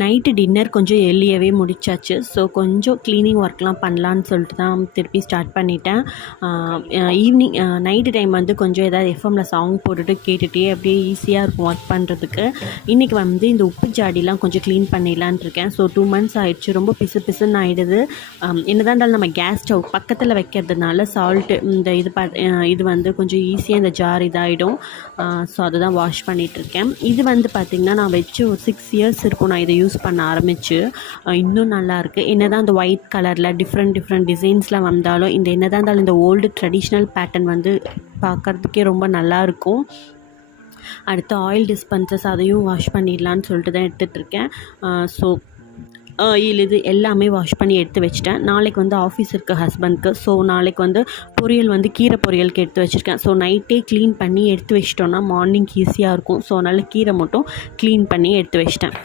Night dinner கொஞ்சம் எர்லியாகவே முடிச்சாச்சு. So கொஞ்சம் க்ளீனிங் ஒர்க்லாம் பண்ணலான்னு சொல்லிட்டு தான் திருப்பி ஸ்டார்ட் பண்ணிட்டேன். ஈவினிங் நைட்டு டைம் வந்து கொஞ்சம் ஏதாவது எஃப்எம்மில் சாங் போட்டுட்டு கேட்டுகிட்டே அப்படியே ஈஸியாக இருக்கும் ஒர்க் பண்ணுறதுக்கு. இன்றைக்கி வந்து இந்த உப்பு ஜாடிலாம் கொஞ்சம் க்ளீன் பண்ணிடலான் இருக்கேன். ஸோ 2 months ஆகிடுச்சு. ரொம்ப பிசு பிசுன்னு ஆகிடுது. என்னதான் இருந்தாலும் நம்ம கேஸ் ஸ்டவ் பக்கத்தில் வைக்கிறதுனால சால்ட்டு இந்த இது வந்து கொஞ்சம் ஈஸியாக இந்த ஜார் இதாகிடும். ஸோ அதை தான் வாஷ் பண்ணிகிட்ருக்கேன். இது வந்து பார்த்திங்கன்னா நான் வச்சு ஒரு 6 years இருக்கும் நான் இதை யூஸ் பண்ண ஆரம்பித்து. இன்னும் நல்லாயிருக்கு. என்ன தான் இந்த ஒயிட் கலரில் டிஃப்ரெண்ட் டிசைன்ஸில் வந்தாலும் இந்த என்ன தான் இருந்தாலும் இந்த ஓல்டு ட்ரெடிஷ்னல் பேட்டர்ன் வந்து பார்க்குறதுக்கே ரொம்ப நல்லாயிருக்கும். அடுத்து ஆயில் டிஸ்பென்சர்ஸ் அதையும் வாஷ் பண்ணிடலான்னு சொல்லிட்டு தான் எடுத்துகிட்ருக்கேன். ஸோ ஆயில் இது எல்லாமே வாஷ் பண்ணி எடுத்து வச்சுட்டேன். நாளைக்கு வந்து ஆஃபீஸ் இருக்குது ஹஸ்பண்ட்க்கு. ஸோ நாளைக்கு வந்து பொரியல் வந்து கீரை பொரியலுக்கு எடுத்து வச்சுருக்கேன். ஸோ நைட்டே க்ளீன் பண்ணி எடுத்து வச்சிட்டோன்னா மார்னிங் ஈஸியாக இருக்கும். ஸோ அதனால் கீரை மட்டும் க்ளீன் பண்ணி எடுத்து வச்சிட்டேன்.